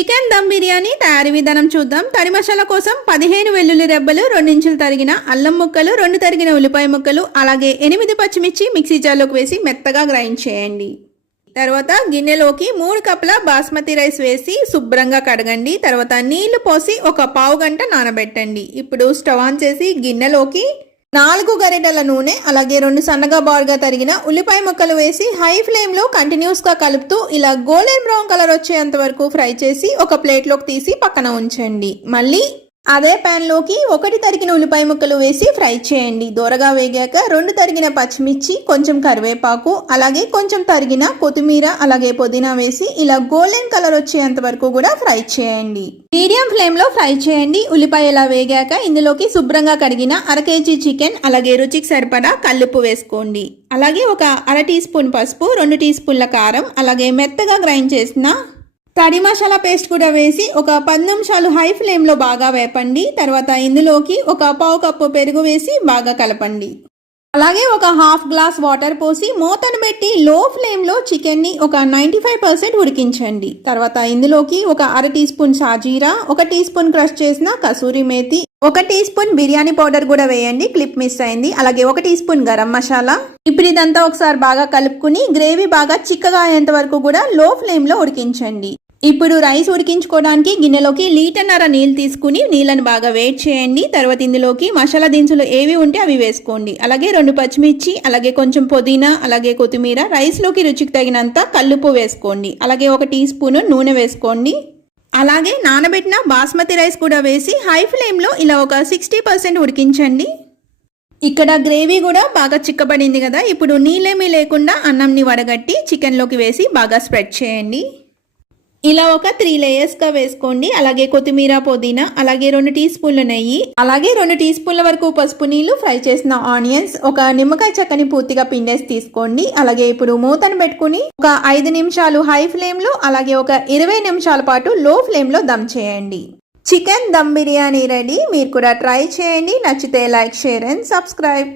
Chicken dum biryani తయారీ విధానం చూద్దాం. తడి మసాలా కోసం 15 వెల్లుల్లి రెబ్బలు, 2 ఇంచులు తరిగిన అల్లం ముక్కలు, 2 తరిగిన ఉల్లిపాయ ముక్కలు, అలాగే 8 పచ్చిమిర్చి మిక్సీ జార్లోకి వేసి మెత్తగా గ్రైండ్ చేయండి. తర్వాత గిన్నెలోకి 3 కప్పుల బాస్మతి రైస్ వేసి శుభ్రంగా కడగండి. తర్వాత నీళ్లు పోసి ఒక పావు గంట నానబెట్టండి. ఇప్పుడు స్టవ్ ఆన్ చేసి గిన్నెలోకి 4 గరిటెల నూనె, అలాగే 2 సన్నగా బారుగా తరిగిన ఉల్లిపాయ ముక్కలు వేసి హై ఫ్లేమ్ లో కంటిన్యూస్ గా కలుపుతూ ఇలా గోల్డెన్ బ్రౌన్ కలర్ వచ్చేంత వరకు ఫ్రై చేసి ఒక ప్లేట్ లోకి తీసి పక్కన ఉంచండి. మళ్ళీ అదే ప్యాన్ లోకి 1 తరిగిన ఉల్లిపాయ ముక్కలు వేసి ఫ్రై చేయండి. దూరగా వేగాక 2 తరిగిన పచ్చిమిర్చి, కొంచెం కరివేపాకు, అలాగే కొంచెం తరిగిన కొత్తిమీర, అలాగే పుదీనా వేసి ఇలా గోల్డెన్ కలర్ వచ్చేంత వరకు కూడా ఫ్రై చేయండి. మీడియం ఫ్లేమ్ లో ఫ్రై చేయండి. ఉల్లిపాయ ఇలా వేగాక ఇందులోకి శుభ్రంగా కడిగిన 1/2 కేజీ చికెన్, అలాగే రుచికి సరిపడా కల్లుప్పు వేసుకోండి. అలాగే ఒక 1/2 టీ స్పూన్ పసుపు, 2 టీ స్పూన్ల కారం, అలాగే మెత్తగా గ్రైండ్ చేసిన తడి మసాలా పేస్ట్ కూడా వేసి ఒక 10 నిమిషాలు హై ఫ్లేమ్ లో బాగా వేపండి. తర్వాత ఇందులోకి ఒక పావు కప్పు పెరుగు వేసి బాగా కలపండి. అలాగే ఒక హాఫ్ గ్లాస్ వాటర్ పోసి మూతను పెట్టి లో ఫ్లేమ్ లో చికెన్ ని ఒక 95% ఉడికించండి. తర్వాత ఇందులోకి ఒక 1/2 టీ స్పూన్ సాజీరా, 1 టీ స్పూన్ క్రష్ చేసిన kasuri methi, 1 teaspoon biryani powder కూడా వేయండి, క్లిప్ మిస్ అయింది. అలాగే 1 టీ స్పూన్ గరం మసాలా. ఇప్పుడు ఇదంతా ఒకసారి బాగా కలుపుకుని గ్రేవీ బాగా చిక్కగా అయ్యేంత వరకు కూడా లో ఫ్లేమ్ లో ఉడికించండి. ఇప్పుడు రైస్ ఉడికించుకోవడానికి గిన్నెలోకి 1.5 లీటర్ నీళ్ళు తీసుకుని నీళ్ళని బాగా వేడి చేయండి. తర్వాత ఇందులోకి మసాలా దినుసులు ఏవి ఉంటే అవి వేసుకోండి. అలాగే 2 పచ్చిమిర్చి, అలాగే కొంచెం పుదీనా, అలాగే కొత్తిమీర, రైస్లోకి రుచికి తగినంత కల్లుప్పు వేసుకోండి. అలాగే 1 టీ స్పూన్ నూనె వేసుకోండి. అలాగే నానబెట్టిన బాస్మతి రైస్ కూడా వేసి హై ఫ్లేమ్లో ఇలా ఒక 60% ఉడికించండి. ఇక్కడ గ్రేవీ కూడా బాగా చిక్కబడింది కదా. ఇప్పుడు నీళ్ళేమీ లేకుండా అన్నంని వడగట్టి చికెన్లోకి వేసి బాగా స్ప్రెడ్ చేయండి. ఇలా ఒక 3 లేయర్స్గా వేసుకోండి. అలాగే కొత్తిమీర, పుదీనా, అలాగే 2 టీ స్పూన్ల నెయ్యి, అలాగే 2 టీ స్పూన్ల వరకు పసుపు నీళ్లు, ఫ్రై చేసిన ఆనియన్స్, ఒక నిమ్మకాయ చెక్కని పూర్తిగా పిండేసి తీసుకోండి. అలాగే ఇప్పుడు మూతను పెట్టుకుని ఒక 5 నిమిషాలు హై ఫ్లేమ్లో, అలాగే ఒక 20 నిమిషాల పాటు లో ఫ్లేమ్లో దమ్ చేయండి. Chicken dum biryani ready. మీరు కూడా ట్రై చేయండి. నచ్చితే లైక్, షేర్ అండ్ సబ్స్క్రైబ్.